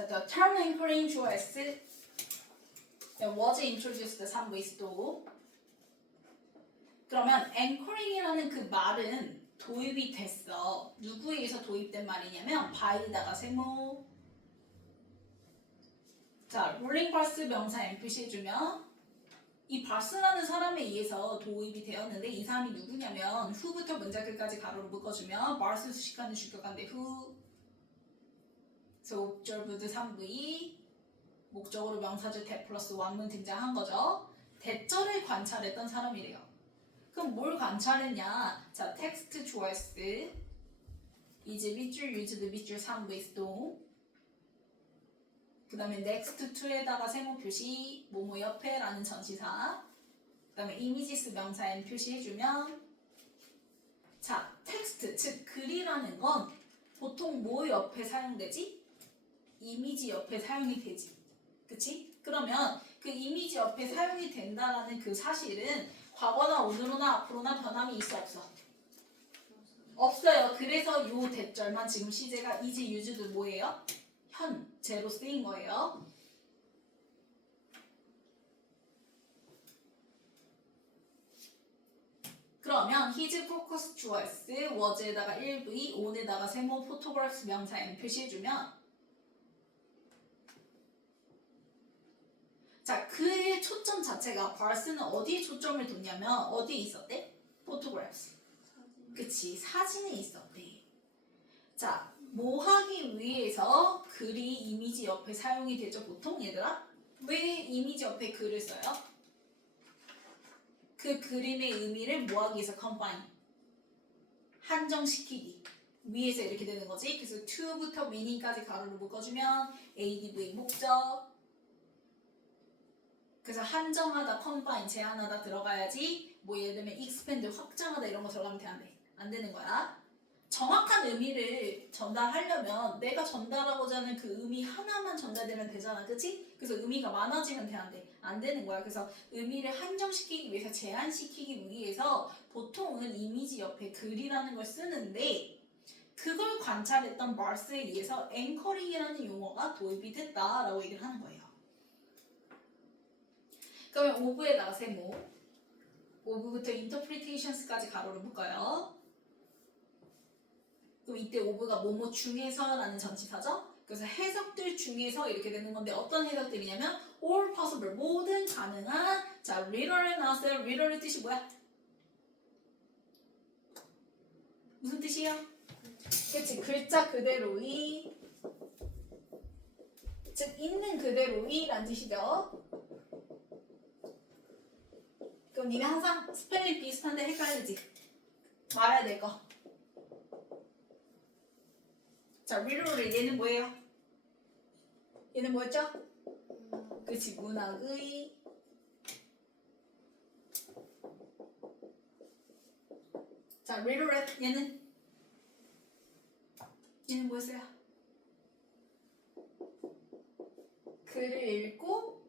자, the term anchoring juice was introduced 3부이스도. 그러면 anchoring이라는 그 말은 도입이 됐어. 누구에 의해서 도입된 말이냐면 by다가 세모. 자, 롤링 바스 명사 M 표시해주면 이 바스라는 사람에 의해서 도입이 되었는데 이 사람이 누구냐면 who부터 문장 끝까지 가로로 묶어주면 바스 수식하는 주격한데 who. 그래서 observed 3V 목적으로 명사절 대 플러스 완문 등장한 거죠. 대절을 관찰했던 사람이래요. 그럼 뭘 관찰했냐? 자, 텍스트 조회스 이제 밑줄 유즈드 밑줄 3V 수동. 그 다음에 next to에다가 세모 표시 뭐뭐 옆에라는 전치사. 그 다음에 images 명사 N 표시해주면 자, 텍스트 즉 글이라는 건 보통 뭐 옆에 사용되지? 이미지 옆에 사용이 되지. 그치? 그러면 그 이미지 옆에 사용이 된다라는 그 사실은 과거나 오늘로나 앞으로나 변함이 있어 없어? 없어요. 그래서 요 대절만 지금 시제가 이제 유즈도 뭐예요? 현재로 쓰인 거예요. 그러면 his focus choice was에다가 1V, on에다가 세모 photographs 명사 N 표시해주면 자, 그의 초점 자체가 바스는 어디에 초점을 뒀냐면 어디에 있었대? photographs. 그치, 사진에 있었대. 자, 뭐 하기 위해서 글이 이미지 옆에 사용이 되죠? 보통 얘들아? 왜 이미지 옆에 글을 써요? 그 그림의 의미를 뭐 하기 위해서 combine 한정시키기 위해서 이렇게 되는 거지. 그래서 to부터 meaning까지 가로로 묶어주면 adv 목적. 그래서 한정하다, combine 제한하다 들어가야지. 뭐 예를 들면 expand 확장하다 이런 거 들어가면 돼, 안 돼? 안 되는 거야. 정확한 의미를 전달하려면 내가 전달하고자 하는 그 의미 하나만 전달되면 되잖아. 그치? 그래서 의미가 많아지면 돼, 안 돼? 안 되는 거야. 그래서 의미를 한정시키기 위해서, 제한시키기 위해서 보통은 이미지 옆에 글이라는 걸 쓰는데 그걸 관찰했던 바스에 의해서 앵커링이라는 용어가 도입이 됐다라고 얘기를 하는 거예요. 그러면 오브에다가 세모, 오브부터 interpretations까지 가로로 묶어요. 그럼 이때 오브가 뭐뭐 중에서라는 전치사죠? 그래서 해석들 중에서 이렇게 되는 건데 어떤 해석들이냐면 all possible, 모든 가능한. 자, literal에 나왔어요. literal의 뜻이 뭐야? 무슨 뜻이에요? 그치, 글자 그대로의, 즉 있는 그대로의 라는 뜻이죠. 그럼 니네 항상 스펠링 비슷한데 헷갈리지? 말해야 될 거. 자, literal 얘는 뭐예요? 얘는 뭐였죠? 그치, 문학의. 자, literal 얘는 뭐였어요? 글을 읽고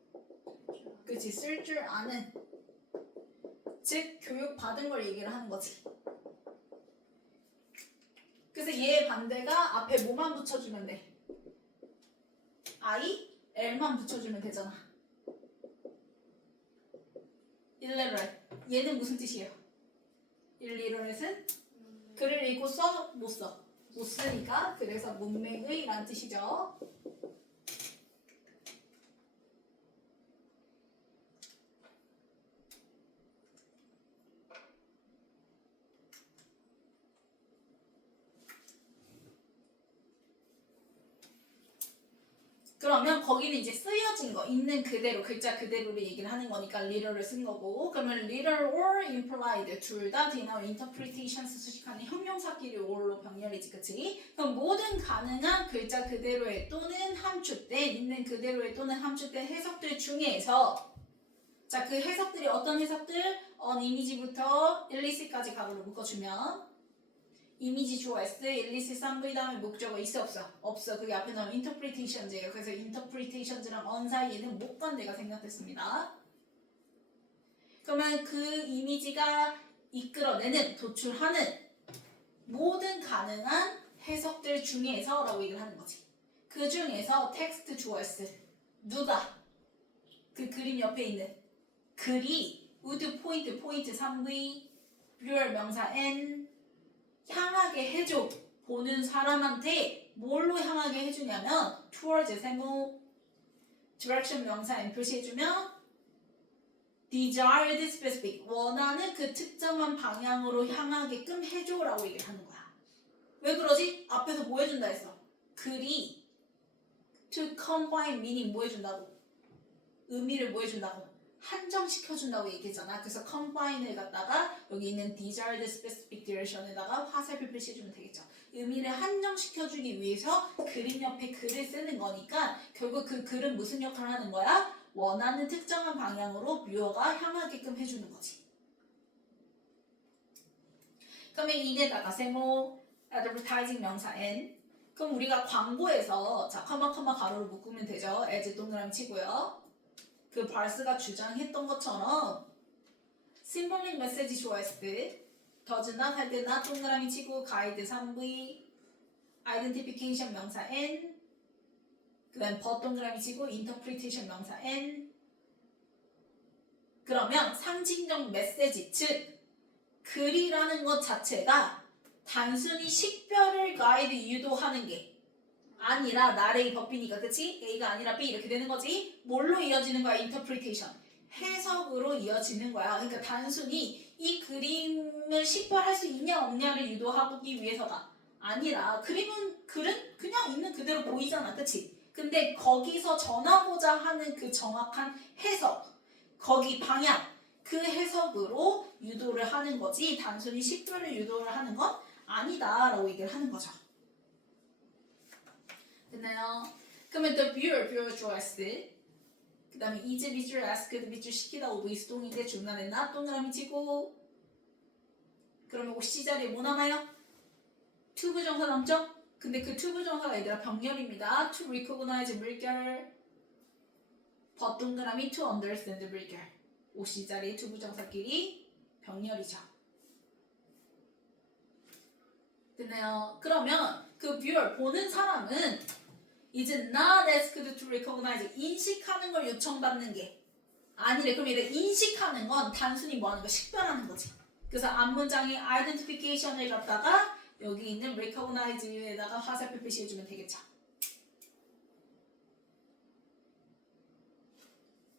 그치, 쓸 줄 아는, 즉 교육 받은 걸 얘기를 하는 거지. 그래서 얘의 반대가 앞에 뭐만 붙여주면 돼? I, L만 붙여주면 되잖아. illiterate. 얘는 무슨 뜻이에요? illiterate은 글을 읽고 써? 못 써? 못 쓰니까. 그래서 문맹의 라는 뜻이죠. 그러면 거기는 이제 쓰여진 거, 있는 그대로, 글자 그대로를 얘기를 하는 거니까 literal을 쓴 거고. 그러면 literal or implied 둘 다 D나 interpretations 수식하는 형용사끼리 or로 병렬이지, 그치? 그럼 모든 가능한 글자 그대로의 또는 함축된, 있는 그대로의 또는 함축된 해석들 중에서 자, 그 해석들이 어떤 해석들? on image부터 illicit까지 가로로 묶어주면 이미지 조회스, 일리시, 쌍부의 다음에 목적어 있어 없어? 없어. 그게 앞에 나오면 interpretations예요. 그래서 interpretations랑 on 사이에는 목관대가 생략됐습니다. 그러면 그 이미지가 이끌어내는, 도출하는 모든 가능한 해석들 중에서 라고 얘기를 하는 거지. 그 중에서 텍스트 주어스 누가 그 그림 옆에 있는 글이 would 포인트 3V 뷰얼 명사 N 향하게 해줘 보는 사람한테 뭘로 향하게 해주냐면 towards 세모 direction 명사 N 표시해주면 desired specific 원하는 그 특정한 방향으로 향하게끔 해줘라고 얘기를 하는 거야. 왜 그러지? 앞에서 뭐 해준다 했어? 글이 to combine meaning 뭐 해준다고? 의미를 뭐 해준다고? 한정시켜준다고 얘기했잖아. 그래서 combine을 갖다가 여기 있는 desired specific direction에다가 화살표 표시해주면 되겠죠. 의미를 한정시켜주기 위해서 그림 옆에 글을 쓰는 거니까 결국 그 글은 무슨 역할을 하는 거야? 원하는 특정한 방향으로 뷰어가 향하게끔 해주는 거지. 그러면 이에다가 세모 advertising 명사 N 그럼 우리가 광고에서 자 커마 가로로 묶으면 되죠. as 동그라미 치고요. 그 발스가 주장했던 것처럼 symbolic message 좋아했을 때 does not 할 때 not 동그라미 치고 guide 3V identification 명사 N 그 다음 but 동그라미 치고 interpretation 명사 N 그러면 상징적 메시지 즉 글이라는 것 자체가 단순히 식별을 가이드 유도하는 게 아니라 나래의 법비니까 그치? A가 아니라 B 이렇게 되는 거지. 뭘로 이어지는 거야? interpretation 해석으로 이어지는 거야. 그러니까 단순히 이 그림을 식별할 수 있냐 없냐를 유도하기 위해서가 아니라 글은 그냥 있는 그대로 보이잖아 그치? 근데 거기서 전하고자 하는 그 정확한 해석 거기 방향 그 해석으로 유도를 하는 거지 단순히 식별을 유도를 하는 건 아니다 라고 얘기를 하는 거죠. 됐나요? 그러면 the viewer 좋아했을 그 다음에 is 밑줄 asked 밑줄 시키다 오브 수동인데 중간에 not 동그라미 치고 그러면 C 자리에 뭐 남아요? to 부정사 남죠? 근데 그 to 부정사가 얘들아 병렬입니다. to recognize 물결 but 동그라미 to understand 물결 C 자리에 to 부정사끼리 병렬이죠. 됐나요? 그러면 그 viewer 보는 사람은 is not asked to recognize 인식하는 걸 요청받는 게 아니래. 그럼 얘들 인식하는 건 단순히 뭐 하는 거 식별하는 거지. 그래서 앞문장에 identification을 갖다가 여기 있는 recognize에다가 화살표 표시해주면 되겠죠.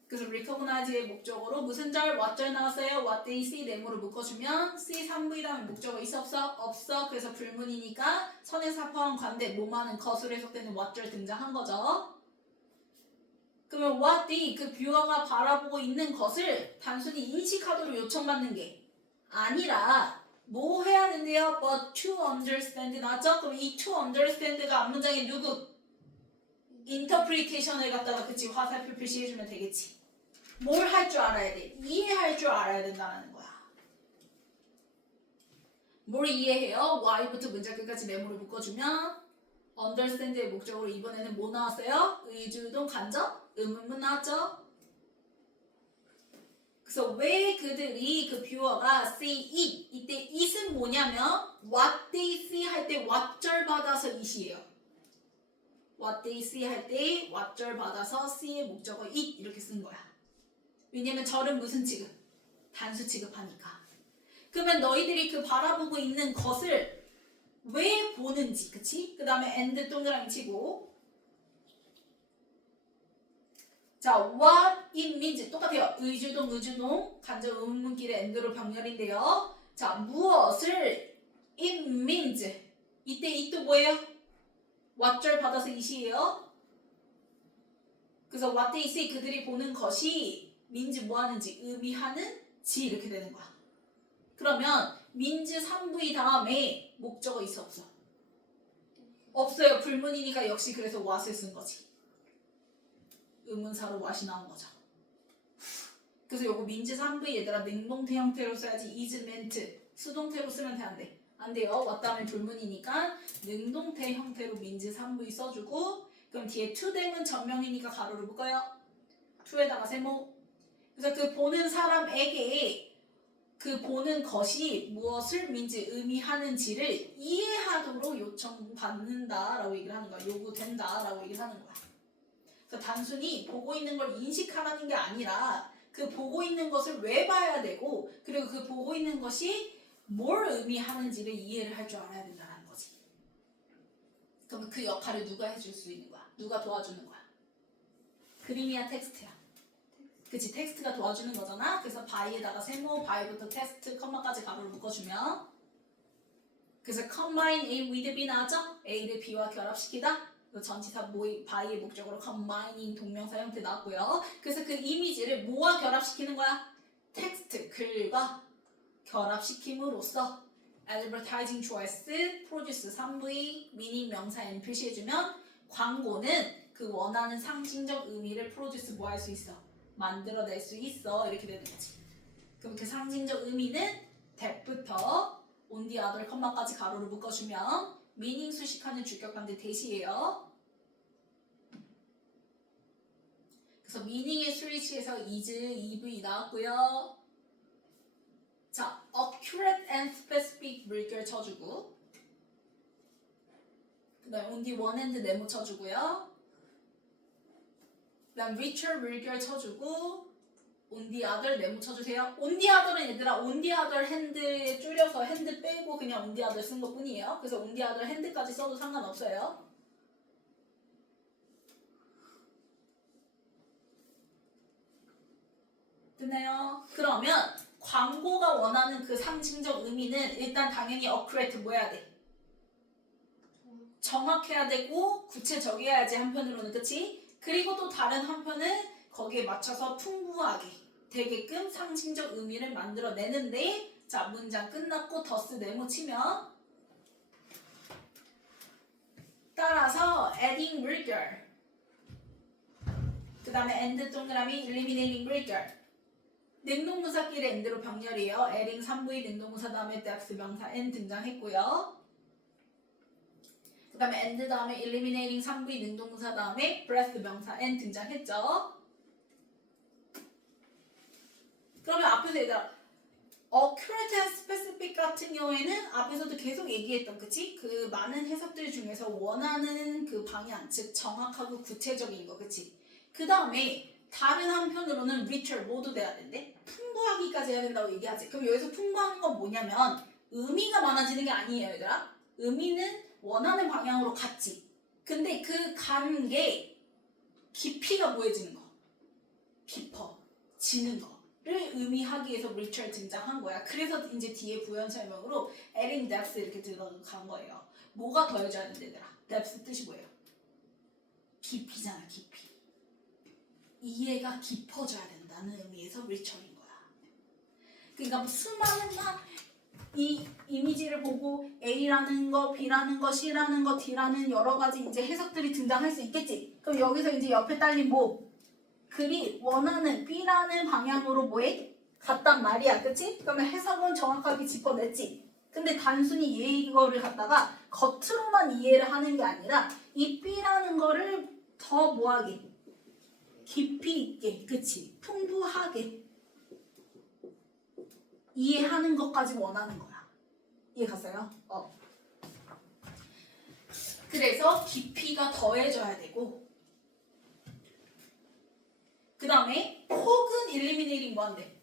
그래서 recognize의 목적으로 무슨 절, what 절 나왔어요? what they see, 네모를 묶어주면 see 3V 다음에 목적어 있어 없어? 없어. 그래서 불문이니까 선에서 포함 관대 뭐하는 것으로 해석되는 what 절 등장한 거죠. 그러면 what they 그 뷰어가 바라보고 있는 것을 단순히 인식하도록 요청받는 게 아니라 뭐 해야 된대요? but to understand 나왔죠? 그럼 이 to understand가 앞문장에 누구? interpretation을 갖다가 그치 화살표 표시해주면 되겠지. 뭘 할 줄 알아야 돼? 이해할 줄 알아야 된다는 거야. 뭘 이해해요? Y부터 문장 끝까지 메모를 묶어주면 understand의 목적으로 이번에는 뭐 나왔어요? 의주동 간접 의문문 나왔죠? 그래서 왜 그들이 그 뷰어가 see it 이때 it은 뭐냐면 what they see 할 때 what 절 받아서 it이에요. what they see 할 때 what 절 받아서 see의 목적어 it 이렇게 쓴 거야. 왜냐면 절은 무슨 취급? 단수 취급하니까. 그러면 너희들이 그 바라보고 있는 것을 왜 보는지, 그치? 그 다음에 and 동그라미 치고 자, what it means 똑같아요. 의주동 간접 의문문길의 and로 병렬인데요. 자, 무엇을 it means 이때 it도 뭐예요? what 절 받아서 it이에요. 그래서 what they see 그들이 보는 것이 means 뭐 하는지 의미하는지 이렇게 되는 거야. 그러면 means 3V 다음에 목적어 있어 없어? 없어요. 불문이니까 역시 그래서 what을 쓴 거지. 의문사로 what이 나온 거죠. 그래서 요거 means 3V 얘들아 능동태 형태로 써야지 is meant 수동태로 쓰면 돼 안 돼? 안 돼요. what 다음에 불문이니까 능동태 형태로 means 3V 써주고 그럼 뒤에 to 되면 전명이니까 가로를 묶어요. to에다가 세모. 그래서 그 보는 사람에게 그 보는 것이 무엇을 의미하는지를 이해하도록 요청받는다라고 얘기를 하는 거야. 요구된다라고 얘기를 하는 거야. 그래서 단순히 보고 있는 걸 인식하라는 게 아니라 그 보고 있는 것을 왜 봐야 되고 그리고 그 보고 있는 것이 뭘 의미하는지를 이해를 할 줄 알아야 된다는 거지. 그럼 그 역할을 누가 해줄 수 있는 거야? 누가 도와주는 거야? 그림이야 텍스트야? 그치, 텍스트가 도와주는 거잖아. 그래서 by에다가 세모, by부터 텍스트, 컴마까지 가로를 묶어주면 그래서 combine A with B 나왔죠? A를 B와 결합시키다. 전치사 by의 목적으로 combining 동명사 형태 나왔고요. 그래서 그 이미지를 뭐와 결합시키는 거야? 텍스트, 글과 결합시킴으로써 advertising choice, produce 3V, meaning 명사 N 표시해주면 광고는 그 원하는 상징적 의미를 produce 뭐 할 수 있어? 만들어낼 수 있어. 이렇게 되는 거지. 그럼 그 상징적 의미는 that부터 on the other, 컴마까지 가로를 묶어주면 meaning 수식하는 주격관대 대시예요. 그래서 meaning의 스위치에서 is, EV 나왔고요. 자, accurate and specific 물결 쳐주고 그 다음에 on the one hand 네모 쳐주고요. 그 다음 richer 물결 쳐주고 on the other 네모 쳐주세요. on the other은 얘들아 on the other hand 줄여서 hand 빼고 그냥 on the other 쓴 것 뿐이에요. 그래서 on the other hand까지 써도 상관없어요. 됐나요? 그러면 광고가 원하는 그 상징적 의미는 일단 당연히 accurate 뭐 해야 돼? 정확해야 되고 구체적이어야지 한편으로는. 그치? 그리고 또 다른 한편은 거기에 맞춰서 풍부하게 되게끔 상징적 의미를 만들어내는데 자 문장 끝났고 더스 네모 치면 따라서 adding 물결 그 다음에 and 동그라미 eliminating 물결 능동문사끼리 and로 병렬이에요. adding 3V 능동문사 다음에 depth 명사 and 등장했고요. 그 다음에 and 다음에 eliminating 3V 능동문사 다음에 breath 명사 and 등장했죠. 그러면 앞에서 얘들아 accurate and specific 같은 경우에는 앞에서도 계속 얘기했던 그치? 그 많은 해석들 중에서 원하는 그 방향 즉 정확하고 구체적인 거 그치? 그 다음에 다른 한편으로는 richer 모두 돼야 된대. 풍부하기까지 해야 된다고 얘기하지. 그럼 여기서 풍부한 건 뭐냐면 의미가 많아지는 게 아니에요 얘들아. 의미는 원하는 방향으로 갔지. 근데 그 간 게 깊이가 뭐해지는 거. 깊어지는 거를 의미하기 위해서 richer 등장한 거야. 그래서 이제 뒤에 부연 설명으로 adding depth 이렇게 들어간 거예요. 뭐가 더해져야 된대 얘들아. depth 뜻이 뭐예요? 깊이잖아 깊이. 이해가 깊어져야 된다는 의미에서 richer인 거야. 그러니까 수많은 이 이미지를 보고 A라는 거, B라는 거, C라는 거, D라는 여러 가지 이제 해석들이 등장할 수 있겠지. 그럼 여기서 이제 옆에 딸린 글이 원하는 B라는 방향으로 뭐해? 갔단 말이야, 그치? 그러면 해석은 정확하게 짚어냈지. 근데 단순히 이거를 갖다가 겉으로만 이해를 하는 게 아니라 이 B라는 거를 더 뭐하게? 깊이 있게, 그치? 풍부하게 이해하는 것까지 원하는 거야. 이해 갔어요? 그래서 깊이가 더해져야 되고 그 다음에 혹은 eliminating 뭐 한대?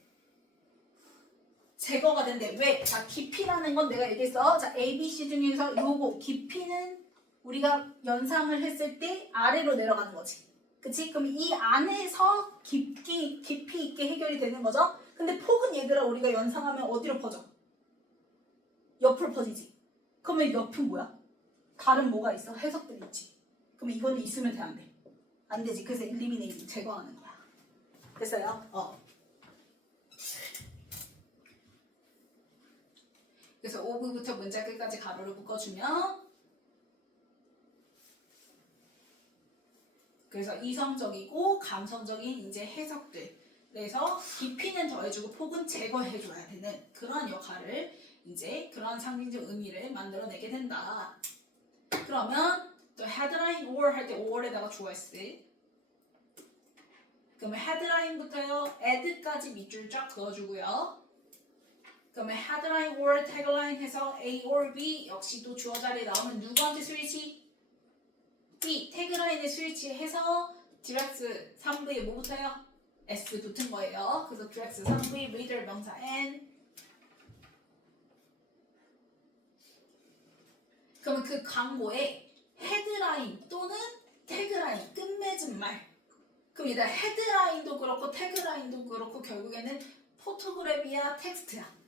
제거가 된대. 왜? 자, 깊이라는 건 내가 얘기했어. 자, A, B, C 중에서 요거 깊이는 우리가 연상을 했을 때 아래로 내려가는 거지. 그치? 그럼 이 안에서 깊이 있게 해결이 되는 거죠? 근데 폭은 얘들아 우리가 연상하면 어디로 퍼져? 옆으로 퍼지지. 그러면 옆은 뭐야? 다른 뭐가 있어? 해석들이 있지. 그럼 이거는 있으면 돼, 안 돼? 안 되지. 그래서 eliminate 제거하는 거야. 됐어요? 그래서 of부터 문자 끝까지 가로를 묶어주면 그래서 이성적이고 감성적인 이제 해석들 그래서 깊이는 더해주고 폭은 제거해줘야 되는 그런 역할을 이제 그런 상징적 의미를 만들어내게 된다. 그러면 또 headline or 할 때 or에다가 주어 있을 그러면 headline부터요 add까지 밑줄 쫙 그어주고요. 그러면 headline or tagline 해서 A or B 역시 또 주어 자리에 나오면 누구한테 스위치? B, 태그라인에 스위치해서 디렉트 3V에 뭐 붙어요? S 붙은 거예요. 그래서 디렉트 3V reader 명사 N. 그러면 그 광고에 헤드라인 또는 태그라인 끝맺은 말. 그럼 일단 헤드라인도 그렇고 태그라인도 그렇고 결국에는 포토그래피야 텍스트야.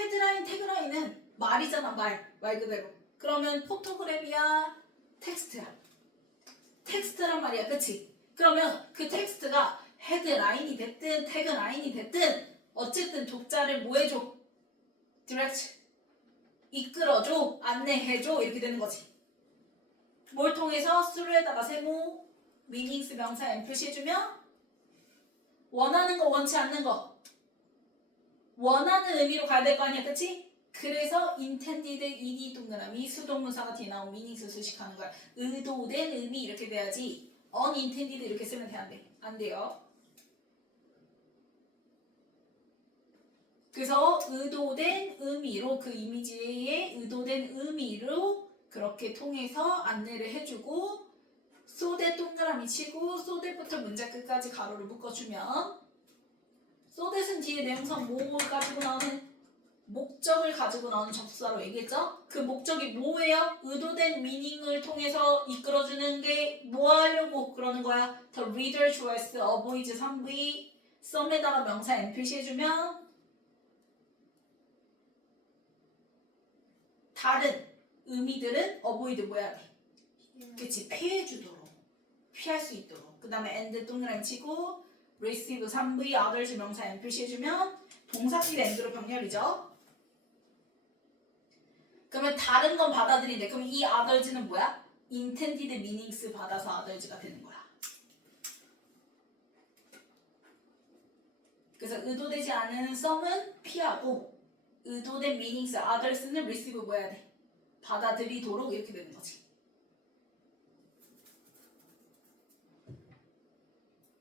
헤드라인 태그라인은 말이잖아. 말 그대로. 그러면 포토그래피야 텍스트야. 텍스트란 말이야. 그치? 그러면 그 텍스트가 헤드라인이 됐든 태그라인이 됐든 어쨌든 독자를 뭐 해줘? 디렉트 이끌어줘, 안내해줘 이렇게 되는 거지. 뭘 통해서? through에다가 세모, meanings 명사 n 표시해주면 원하는 거 원치 않는 거 원하는 의미로 가야 될 거 아니야. 그치? 그래서 intended, ed 동그라미 수동문사가 뒤에 나온 meanings 수식하는 거야. 의도된 의미 이렇게 돼야지 unintended 이렇게 쓰면 돼. 안 돼? 안 돼요. 그래서 의도된 의미로 그 이미지의 의도된 의미로 그렇게 통해서 안내를 해주고 소대 동그라미 치고 소대부터 문장 끝까지 가로를 묶어주면 소댓은 뒤에 내용상 뭐 가지고 나오는 목적을 가지고 나오는 접수사로 얘기했죠? 그 목적이 뭐예요? 의도된 미닝을 통해서 이끌어주는 게 뭐 하려고 그러는 거야? The reader choice avoids 3V some에다가 명사 n 표시해주면 다른 의미들은 avoid 뭐 해야 돼? 그치, 피해주도록 피할 수 있도록 그 다음에 and 동그라미 치고 receive 3V others 명사 n 표시해주면 동사끼리 and로 병렬이죠. 그러면 다른 건 받아들인대. 그럼 이 others는 뭐야? intended meanings 받아서 others가 되는 거야. 그래서 의도되지 않은 some은 피하고 의도된 meanings others는 receive 뭐 해야 돼? 받아들이도록 이렇게 되는 거지.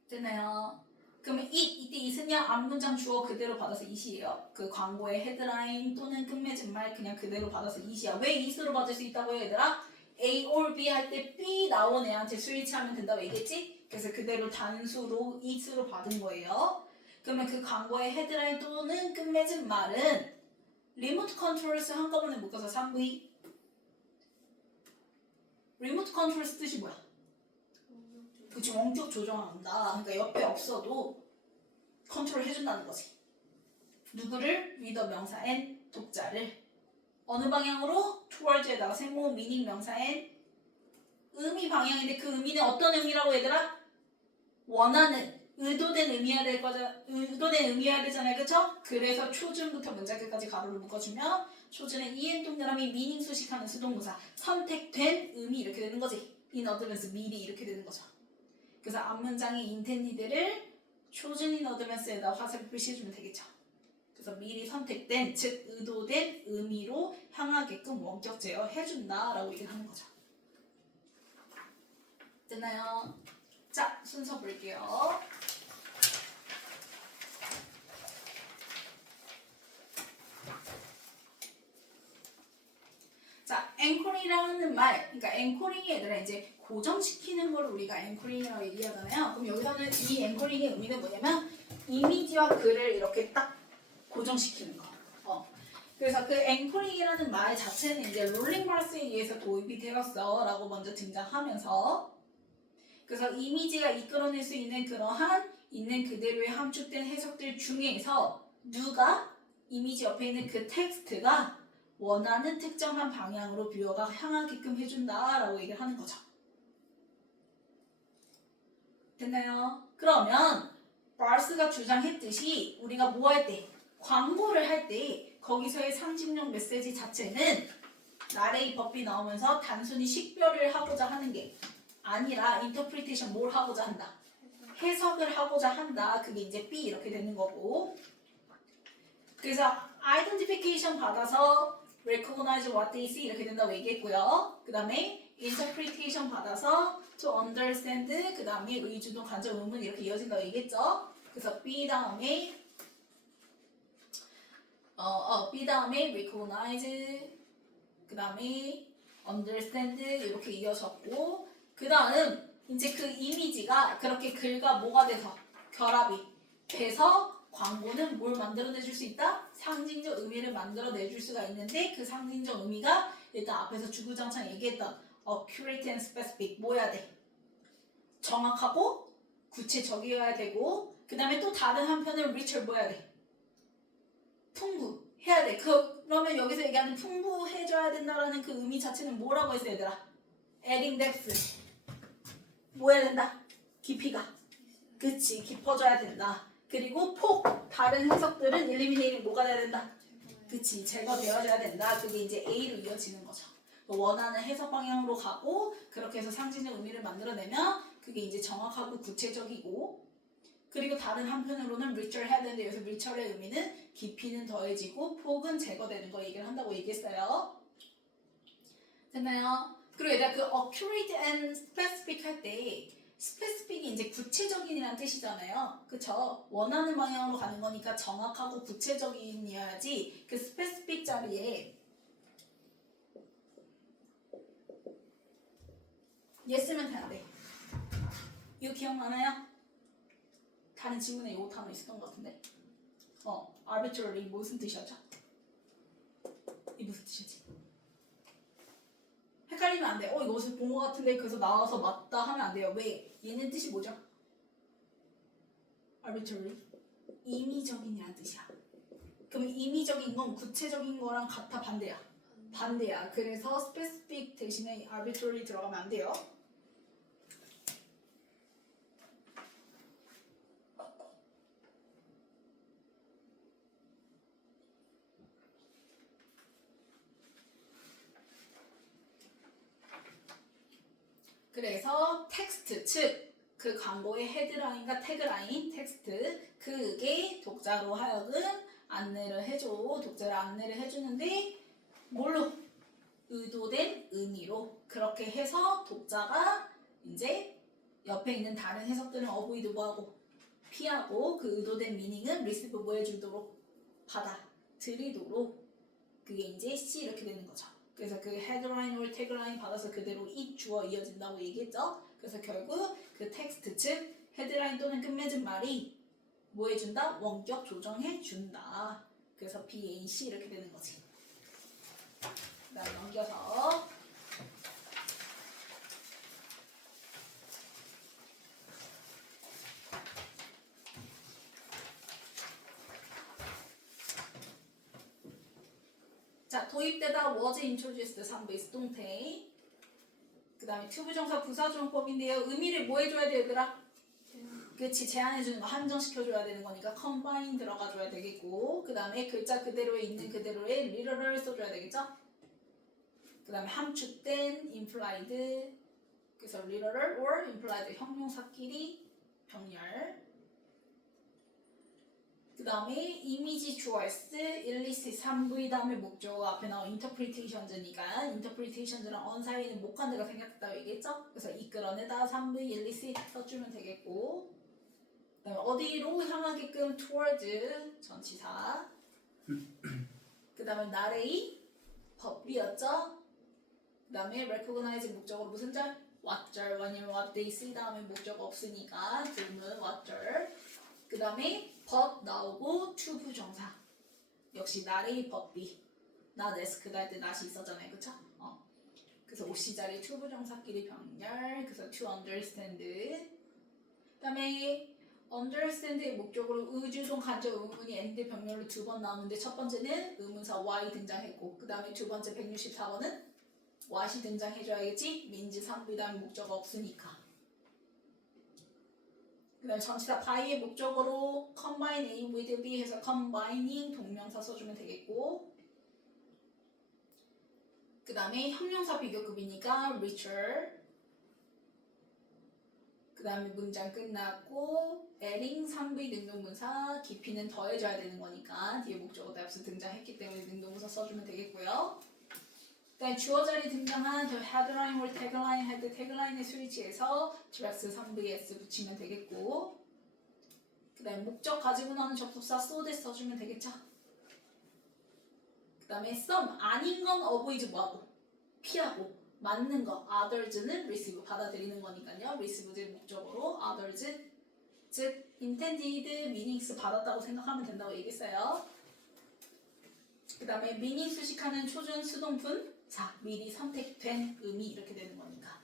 됐나요? 그러면 이때 it은요 앞문장 주어 그대로 받아서 it이에요. 그 광고의 헤드라인 또는 끝맺은 말 그냥 그대로 받아서 it이야. 왜 it으로 받을 수 있다고 해요 얘들아? A or B 할 때 B 나온 애한테 스위치하면 된다고 얘기했지? 그래서 그대로 단수로 it으로 받은 거예요. 그러면 그 광고의 헤드라인 또는 끝맺은 말은 리모트 컨트롤스 한꺼번에 묶어서 3V 리모트 컨트롤스 뜻이 뭐야? 그치, 원격 조정한다. 그러니까 옆에 없어도 컨트롤 해준다는 거지. 누구를? 리더 명사 N, 독자를. 어느 방향으로? towards에다가 세모 meaning 명사 N. 의미 방향인데 그 의미는 어떤 의미라고 얘들아? 원하는, 의도된 의미여야 될 거잖아. 의도된 의미여야 되잖아요. 그쵸? 그래서 초준부터 문장 끝까지 가로를 묶어주면 초준은 en 동그라미 meaning 수식하는 수동문사. 선택된 의미 이렇게 되는 거지. in advance 미리 이렇게 되는 거죠. 그래서 앞문장의 intended를 chosen in advance에다 화살표 표시해주면 되겠죠. 그래서 미리 선택된, 즉 의도된 의미로 향하게끔 원격 제어해준다라고 얘기를 하는 거죠. 됐나요? 자, 순서 볼게요. 자, 앵커링이라는 말, 그러니까 앵커링이 얘들아 이제 고정시키는 걸 우리가 앵커링이라고 얘기하잖아요. 그럼 여기서는 이 앵커링의 의미는 뭐냐면 이미지와 글을 이렇게 딱 고정시키는 거. 그래서 그 앵커링이라는 말 자체는 이제 롤링 바스에 의해서 도입이 되었어라고 먼저 등장하면서 그래서 이미지가 이끌어낼 수 있는 그러한 있는 그대로의 함축된 해석들 중에서 누가 이미지 옆에 있는 그 텍스트가 원하는 특정한 방향으로 뷰어가 향하게끔 해준다라고 얘기를 하는 거죠. 됐나요? 그러면 바스가 주장했듯이 우리가 뭐 할 때? 광고를 할 때 거기서의 상징용 메시지 자체는 나레이 법이 나오면서 단순히 식별을 하고자 하는 게 아니라 인터프리테이션 뭘 하고자 한다? 해석을 하고자 한다. 그게 이제 B 이렇게 되는 거고 그래서 identification 받아서 recognize what they see 이렇게 된다고 얘기했고요. 그 다음에 interpretation 받아서 to understand 그 다음에 의주동 간접 의문 이렇게 이어진다고 얘기했죠. 그래서 B 다음에 B 다음에 recognize, 그 다음에 understand 이렇게 이어졌고, 그 다음 이제 그 이미지가 그렇게 글과 뭐가 돼서 결합이 돼서 광고는 뭘 만들어내줄 수 있다? 상징적 의미를 만들어내줄 수가 있는데 그 상징적 의미가 일단 앞에서 주구장창 얘기했던 accurate and specific 뭐야 돼? 정확하고 구체적이어야 되고 그 다음에 또 다른 한편은 richer 뭐야 돼? 풍부해야 돼. 그러면 여기서 얘기하는 풍부해져야 된다라는 그 의미 자체는 뭐라고 했어 얘들아? adding depth 뭐 해야 된다? 깊이가 그치 깊어져야 된다. 그리고 폭 다른 해석들은 eliminating 뭐가 돼야 된다? 그치 제거되어져야 된다. 그게 이제 A로 이어지는 거죠. 원하는 해석 방향으로 가고 그렇게 해서 상징적 의미를 만들어내면 그게 이제 정확하고 구체적이고 그리고 다른 한편으로는 richer 해야 되는데 여기서 richer의 의미는 깊이는 더해지고 폭은 제거되는 거 얘기를 한다고 얘기했어요. 됐나요? 그리고 얘들아 그 accurate and specific 할 때 specific이 이제 구체적인이란 뜻이잖아요. 그쵸? 원하는 방향으로 가는 거니까 정확하고 구체적인이어야지 그 specific 자리에 얘 쓰면 되는데 이거 기억나나요? 다른 지문에 요 단어 있었던 것 같은데 arbitrary 무슨 뜻이었죠? 이 무슨 뜻이지? 헷갈리면 안 돼. 이거 어디서 본 것 같은데 그래서 나와서 맞다 하면 안 돼요. 왜? 얘는 뜻이 뭐죠? arbitrary 임의적인이란 뜻이야. 그럼 임의적인 건 구체적인 거랑 같아 반대야. 반대야. 그래서 specific 대신에 arbitrary 들어가면 안 돼요. 그래서 텍스트 즉 그 광고의 헤드라인과 태그라인 텍스트 그게 독자로 하여금 안내를 해줘. 독자를 안내를 해주는데 뭘로? 의도된 의미로 그렇게 해서 독자가 이제 옆에 있는 다른 해석들은 어보이드 뭐하고 피하고 그 의도된 미닝은 리시브 뭐 해주도록 받아들이도록 그게 이제 C 이렇게 되는 거죠. 그래서 그 헤드라인을 태그라인 받아서 그대로 이 주어 이어진다고 얘기했죠. 그래서 결국 그 텍스트 즉 헤드라인 또는 끝맺은 말이 뭐 해준다? 원격 조정해준다. 그래서 B, A, C 이렇게 되는 거지. 그 다음 넘겨서 자 도입되다 was introduced 3베이스 동태 그 다음에 투부정사 부사조용법인데요. 의미를 뭐 해줘야 돼 얘들아? 그치 제한해주는 거 한정시켜줘야 되는 거니까 combine 들어가줘야 되겠고 그 다음에 글자 그대로에 있는 그대로의 literal을 써줘야 되겠죠? 그 다음에 함축된 implied 그래서 literal or implied 형용사끼리 병렬 그 다음에 이미지 주어스 illicit 3V 다음에 목적어 앞에 나온 interpretations니까 interpretations랑 on 사이에는 목관대가 생략됐다고 얘기했죠? 그래서 이끌어내다 3V illicit 써주면 되겠고 그 다음에 어디로 향하게끔 towards 전치사 그 다음에 나레이 법이었죠? 그 다음에 recognize 목적어로 무슨 절? what 절 왜냐면 what they see 다음에 목적어 없으니까 질문 what 절 그 다음에 but 나오고 to 부정사 역시 나레이 법비 나 데스크 달 때 낫이 있었잖아요 그쵸? 그래서 OC 자리에 to 부정사끼리 병렬 그래서 to understand 그 다음에 understand의 목적으로 의주동 간접 의문이 and 병렬로 두 번 나오는데 첫 번째는 의문사 y 등장했고 그 다음에 두 번째 164번은 what이 등장해줘야겠지? 민지 3부 다음에 목적어 없으니까 그 다음에 전치사 by의 목적어로 combine A with B 해서 combining 동명사 써주면 되겠고 그 다음에 형용사 비교급이니까 richer 그 다음에 문장 끝났고 adding 3V 능동문사 깊이는 더해져야 되는 거니까 뒤에 목적어도 앞서 등장했기 때문에 능동문사 써주면 되겠고요 그 다음에 주어 자리에 등장한 the headline or tagline 할 때 태그라인에 스위치해서 directs 3VS 붙이면 되겠고 그 다음에 목적 가지고 나는 접속사 so that 써주면 되겠죠 다음에 some 아닌 건 avoid 뭐하고 피하고 맞는 거 others는 receive 받아들이는 거니까요. receive의 목적으로 others 즉 intended meanings 받았다고 생각하면 된다고 얘기했어요. 그 다음에 미니 수식하는 초전 수동분 자 미리 선택된 의미 이렇게 되는 거니까.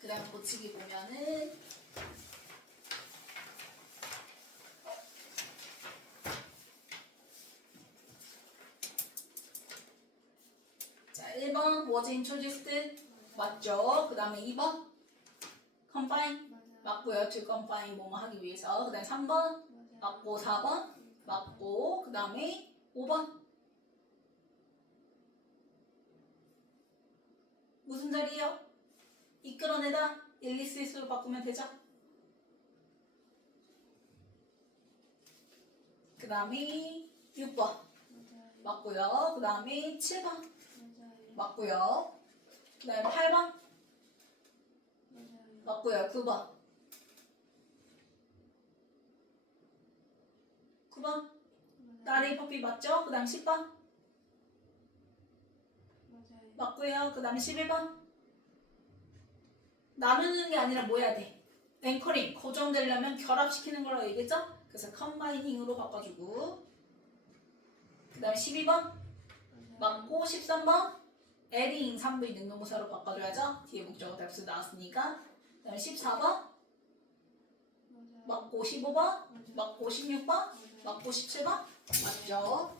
그 다음 고치기 보면은 자 1번 was introduced 맞죠? 그 다음에 2번 confine 맞고요. to confine 뭐뭐 하기 위해서. 그 다음에 3번 맞고 4번 맞고 그 다음에 5번 무슨 자리예요? 이끌어내다 일리스로 바꾸면 되죠? 그 다음에 6번 맞고요. 그 다음에 7번 맞고요. 그 다음에 8번 맞고요. 9번 딸이 퍼피 맞죠? 그 다음 10번 맞고요. 그 다음에 11번 나누는 게 아니라 뭐 해야 돼? 앵커링 고정되려면 결합시키는 거라고 얘기했죠? 그래서 컴바이닝으로 바꿔주고 그 다음에 12번 맞고 13번 adding 3부의 능동부사로 바꿔줘야죠. 뒤에 목적어 답수 나왔으니까 그 다음에 14번 맞고 15번 맞고 16번 맞고 17번 맞죠?